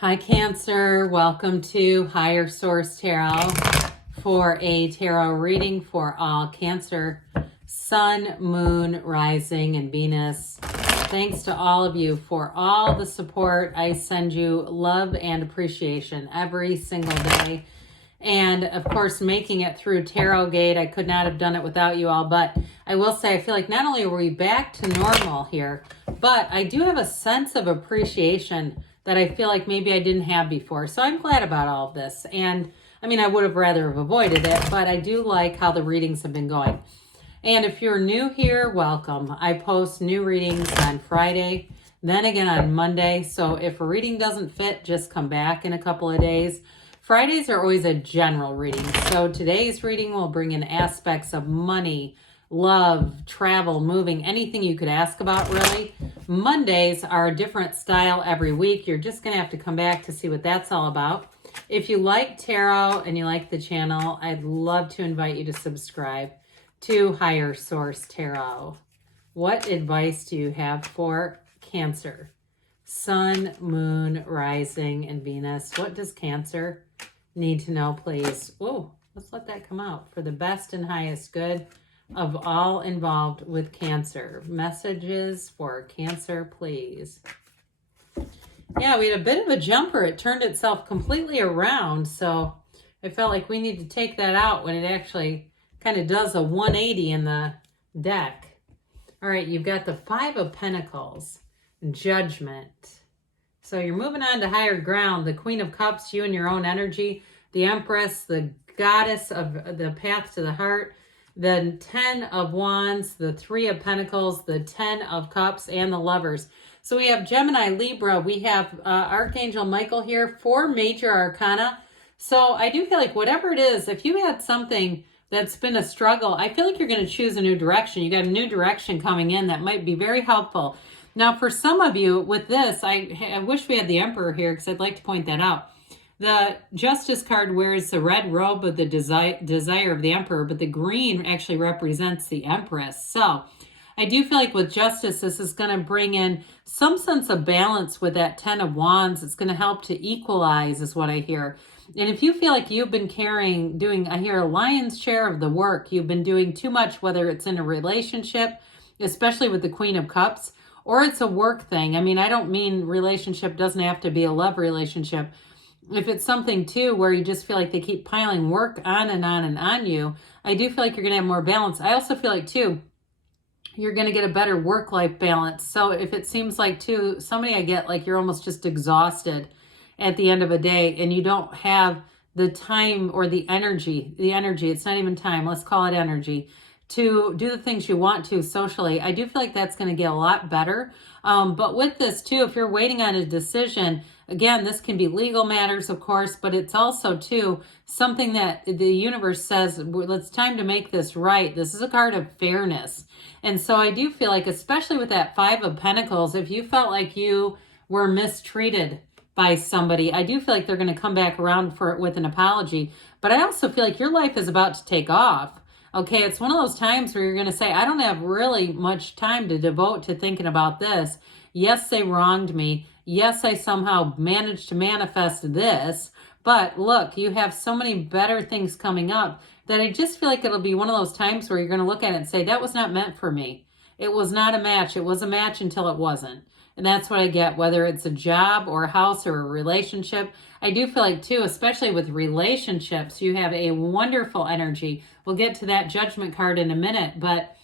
Hi, Cancer. Welcome to Higher Source Tarot for a tarot reading for all Cancer, Sun, Moon, Rising, and Venus. Thanks to all of you for all the support. I send you love and appreciation every single day. And of course, making it through Tarot Gate, I could not have done it without you all. But I will say, I feel like not only are we back to normal here, but I do have a sense of appreciation that I feel like maybe I didn't have before. So I'm glad about all of this. And I mean, I would have rather have avoided it, but I do like how the readings have been going. And if you're new here, welcome. I post new readings on Friday, then again on Monday. So if a reading doesn't fit, just come back in a couple of days. Fridays are always a general reading. So today's reading will bring in aspects of money, love, travel, moving, anything you could ask about, really. Mondays are a different style every week. You're just going to have to come back to see what that's all about. If you like tarot and you like the channel, I'd love to invite you to subscribe to Higher Source Tarot. What advice do you have for Cancer? Sun, Moon, Rising, and Venus. What does Cancer need to know, please? Oh, let's let that come out. For the best and highest good of all involved with Cancer. Messages for Cancer, please. Yeah, we had a bit of a jumper. It turned itself completely around, so I felt like we need to take that out when it actually kind of does a 180 in the deck. All right, you've got the Five of Pentacles, Judgment. So you're moving on to higher ground. The Queen of Cups, you and your own energy. The Empress, the goddess of the path to the heart. The Ten of Wands, the Three of Pentacles, the Ten of Cups, and the Lovers. So we have Gemini, Libra. We have Archangel Michael here, 4 major arcana. So I do feel like whatever it is, if you had something that's been a struggle, I feel like you're going to choose a new direction. You got a new direction coming in that might be very helpful. Now, for some of you with this, I wish we had the Emperor here because I'd like to point that out. The Justice card wears the red robe of the desire of the Emperor, but the green actually represents the Empress. So I do feel like with Justice, this is going to bring in some sense of balance with that Ten of Wands. It's going to help to equalize is what I hear. And if you feel like you've been I hear a lion's share of the work, you've been doing too much, whether it's in a relationship, especially with the Queen of Cups, or it's a work thing. I mean, I don't mean relationship doesn't have to be a love relationship. If it's something too where you just feel like they keep piling work on and on and on you, I do feel like you're going to have more balance. I also feel like too, you're going to get a better work-life balance. So if it seems like too, somebody I get like you're almost just exhausted at the end of a day and you don't have the time or the energy, it's not even time, let's call it energy, to do the things you want to socially. I do feel like that's going to get a lot better. But with this too, if you're waiting on a decision, again, this can be legal matters, of course, but it's also too something that the universe says, it's time to make this right. This is a card of fairness. And so I do feel like, especially with that Five of Pentacles, if you felt like you were mistreated by somebody, I do feel like they're going to come back around with an apology. But I also feel like your life is about to take off. Okay, it's one of those times where you're going to say, I don't have really much time to devote to thinking about this. Yes, they wronged me. Yes, I somehow managed to manifest this. But look, you have so many better things coming up that I just feel like it'll be one of those times where you're going to look at it and say, that was not meant for me. It was not a match. It was a match until it wasn't. And that's what I get, whether it's a job or a house or a relationship. I do feel like too, especially with relationships, you have a wonderful energy. We'll get to that Judgment card in a minute, but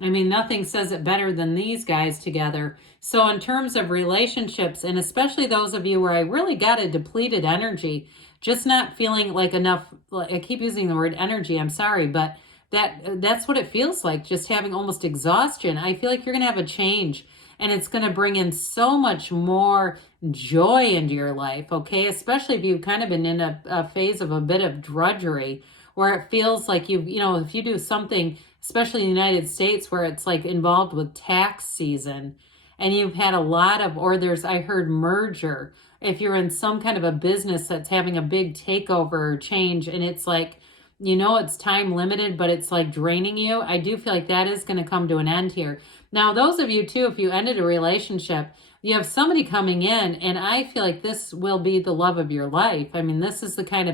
I mean, nothing says it better than these guys together. So in terms of relationships, and especially those of you where I really got a depleted energy, just not feeling like enough, I keep using the word energy, I'm sorry, but that's what it feels like, just having almost exhaustion. I feel like you're going to have a change. And it's going to bring in so much more joy into your life, okay? Especially if you've kind of been in a phase of a bit of drudgery where it feels like if you do something, especially in the United States, where it's like involved with tax season and you've had a lot of, I heard merger. If you're in some kind of a business that's having a big takeover or change and it's like, it's time limited, but it's like draining you. I do feel like that is going to come to an end here. Now, those of you too, if you ended a relationship, You have somebody coming in, and I feel like this will be the love of your life. I mean, this is the kind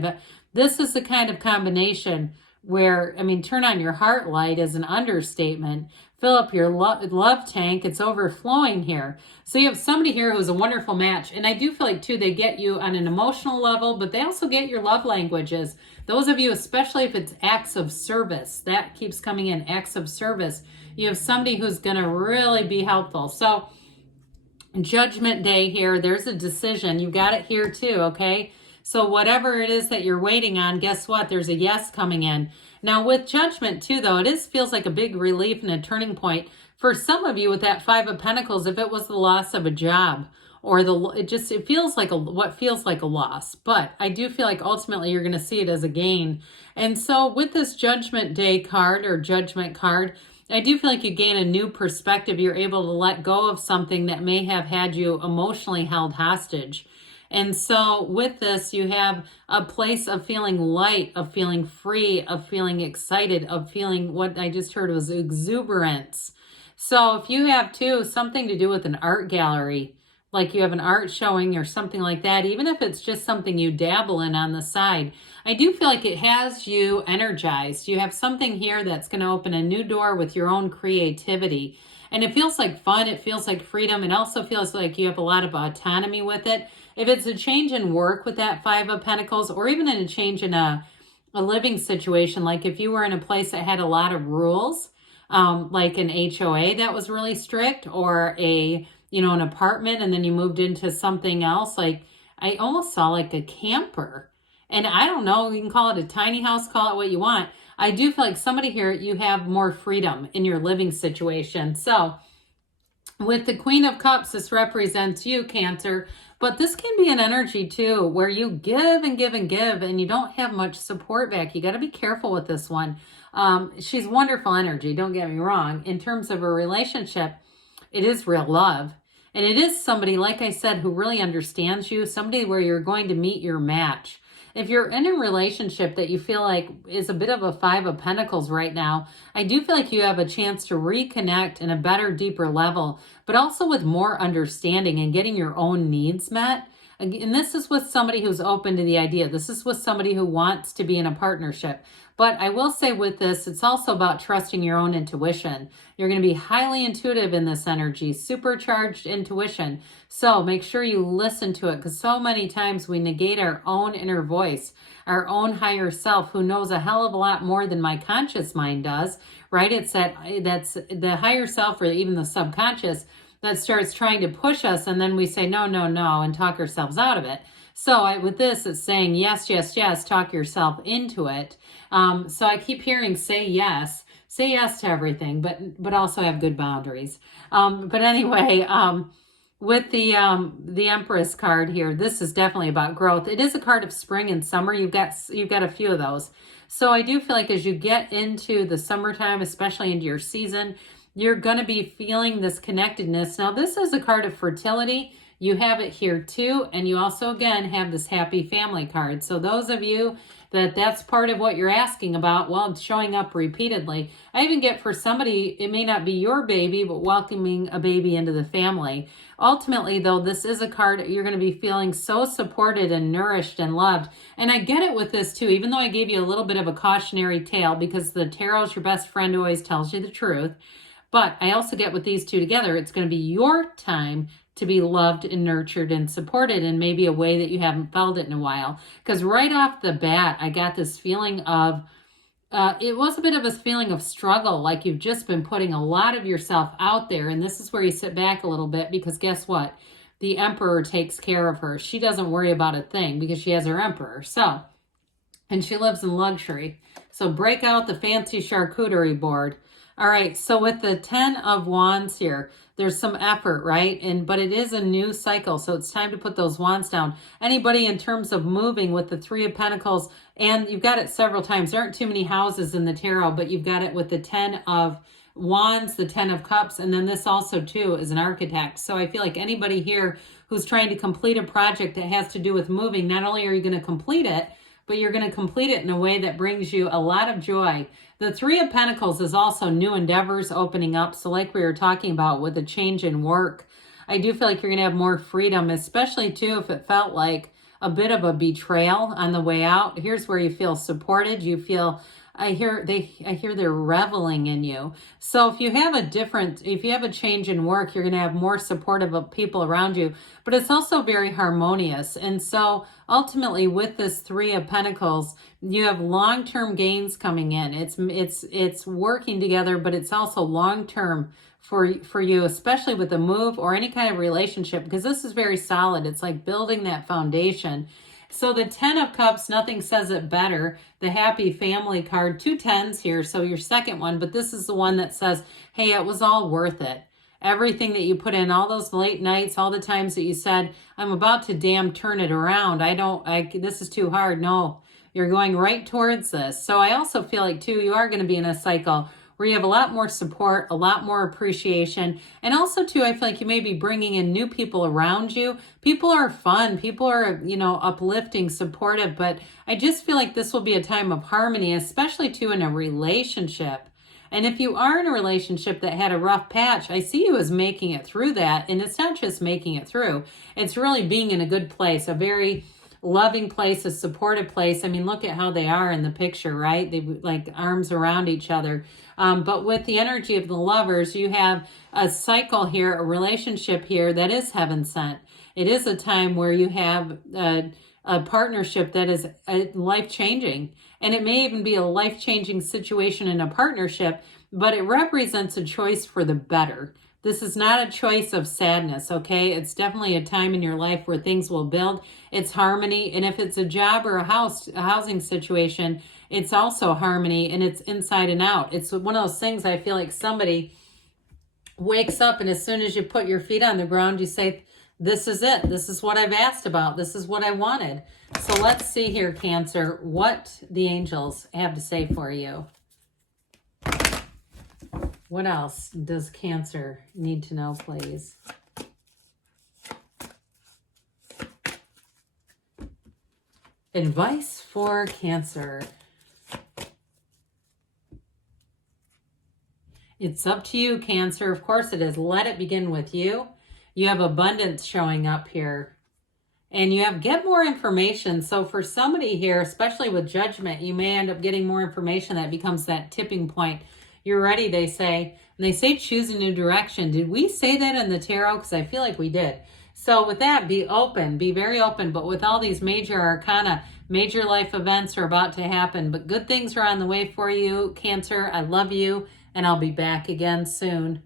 of combination where, I mean, turn on your heart light is an understatement. Fill up your love tank. It's overflowing here. So you have somebody here who's a wonderful match. And I do feel like, too, they get you on an emotional level, but they also get your love languages. Those of you, especially if it's acts of service, that keeps coming in, acts of service. You have somebody who's going to really be helpful. So Judgment Day here, there's a decision. You got it here, too, okay? So whatever it is that you're waiting on, guess what? There's a yes coming in. Now with Judgment too, though, it feels like a big relief and a turning point for some of you with that Five of Pentacles. If it was the loss of a job, or it feels like what feels like a loss, but I do feel like ultimately you're going to see it as a gain. And so with this Judgment Day card or Judgment card, I do feel like you gain a new perspective. You're able to let go of something that may have had you emotionally held hostage. And so with this, you have a place of feeling light, of feeling free, of feeling excited, of feeling what I just heard was exuberance. So if you have, too, something to do with an art gallery, like you have an art showing or something like that, even if it's just something you dabble in on the side, I do feel like it has you energized. You have something here that's going to open a new door with your own creativity. And it feels like fun. It feels like freedom. It also feels like you have a lot of autonomy with it. If it's a change in work with that Five of Pentacles, or even in a change in a living situation, like if you were in a place that had a lot of rules, like an HOA that was really strict, or an apartment, and then you moved into something else, like I almost saw like a camper. And I don't know, you can call it a tiny house, call it what you want. I do feel like somebody here, you have more freedom in your living situation. So with the Queen of Cups, this represents you, Cancer. But this can be an energy, too, where you give and give and give, and you don't have much support back. You got to be careful with this one. She's wonderful energy, don't get me wrong. In terms of a relationship, it is real love. And it is somebody, like I said, who really understands you, somebody where you're going to meet your match. If you're in a relationship that you feel like is a bit of a Five of Pentacles right now, I do feel like you have a chance to reconnect in a better, deeper level, but also with more understanding and getting your own needs met. And this is with somebody who's open to the idea. This is with somebody who wants to be in a partnership. But I will say with this, it's also about trusting your own intuition. You're going to be highly intuitive in this energy, supercharged intuition. So make sure you listen to it, because so many times we negate our own inner voice, our own higher self, who knows a hell of a lot more than my conscious mind does, right? It's that's the higher self, or even the subconscious, that starts trying to push us, and then we say no, no, no, and talk ourselves out of it. So with this, it's saying yes, yes, yes, talk yourself into it. So I keep hearing say yes to everything, but also have good boundaries. But anyway, with the Empress card here, this is definitely about growth. It is a card of spring and summer. You've got a few of those. So I do feel like as you get into the summertime, especially into your season, you're going to be feeling this connectedness. Now, this is a card of fertility. You have it here too. And you also, again, have this happy family card. So those of you that's part of what you're asking about, well, it's showing up repeatedly. I even get for somebody, it may not be your baby, but welcoming a baby into the family. Ultimately, though, this is a card you're going to be feeling so supported and nourished and loved. And I get it with this too, even though I gave you a little bit of a cautionary tale, because the tarot's your best friend who always tells you the truth. But I also get with these two together, it's going to be your time to be loved and nurtured and supported in maybe a way that you haven't felt it in a while. Because right off the bat, I got this feeling of, it was a bit of a feeling of struggle, like you've just been putting a lot of yourself out there. And this is where you sit back a little bit, because guess what? The Emperor takes care of her. She doesn't worry about a thing because she has her Emperor. So, and she lives in luxury. So break out the fancy charcuterie board. All right, so with the 10 of Wands here, there's some effort, right? But it is a new cycle, so it's time to put those wands down. Anybody in terms of moving with the 3 of Pentacles, and you've got it several times. There aren't too many houses in the tarot, but you've got it with the 10 of Wands, the 10 of Cups, and then this also, too, is an architect. So I feel like anybody here who's trying to complete a project that has to do with moving, not only are you going to complete it, but you're going to complete it in a way that brings you a lot of joy. The 3 of Pentacles is also new endeavors opening up. So like we were talking about with a change in work, I do feel like you're going to have more freedom, especially too if it felt like a bit of a betrayal on the way out. Here's where you feel supported. You feel, I hear they're reveling in you. So if you have a change in work, you're going to have more supportive of people around you, but it's also very harmonious. And so ultimately with this Three of Pentacles, you have long-term gains coming in. It's working together, but it's also long-term for you, especially with a move or any kind of relationship, because this is very solid. It's like building that foundation. So the 10 of Cups, nothing says it better. The happy family card, 2 10s here. So your second one, but this is the one that says, hey, it was all worth it. Everything that you put in, all those late nights, all the times that you said, I'm about to damn turn it around. This is too hard. No, you're going right towards this. So I also feel like too, you are going to be in a cycle where you have a lot more support, a lot more appreciation. And also too, I feel like you may be bringing in new people around you. People are fun. People are, uplifting, supportive. But I just feel like this will be a time of harmony, especially too in a relationship. And if you are in a relationship that had a rough patch, I see you as making it through that. And it's not just making it through. It's really being in a good place, a very loving place, a supportive place. I mean, look at how they are in the picture, right? They like arms around each other. But with the energy of the Lovers, you have a cycle here, a relationship here that is heaven sent. It is a time where you have a partnership that is life-changing. And it may even be a life-changing situation in a partnership, but it represents a choice for the better. This is not a choice of sadness, okay? It's definitely a time in your life where things will build. It's harmony. And if it's a job or a housing situation, it's also harmony, and it's inside and out. It's one of those things I feel like somebody wakes up, and as soon as you put your feet on the ground, you say, this is it. This is what I've asked about. This is what I wanted. So let's see here, Cancer, what the angels have to say for you. What else does Cancer need to know, please? Advice for Cancer. It's up to you, Cancer. Of course it is. Let it begin with you. You have abundance showing up here. And you get more information. So for somebody here, especially with Judgment, you may end up getting more information that becomes that tipping point. You're ready, they say. And they say choose a new direction. Did we say that in the tarot? Because I feel like we did. So with that, be open. Be very open. But with all these major arcana, major life events are about to happen. But good things are on the way for you, Cancer. I love you. And I'll be back again soon.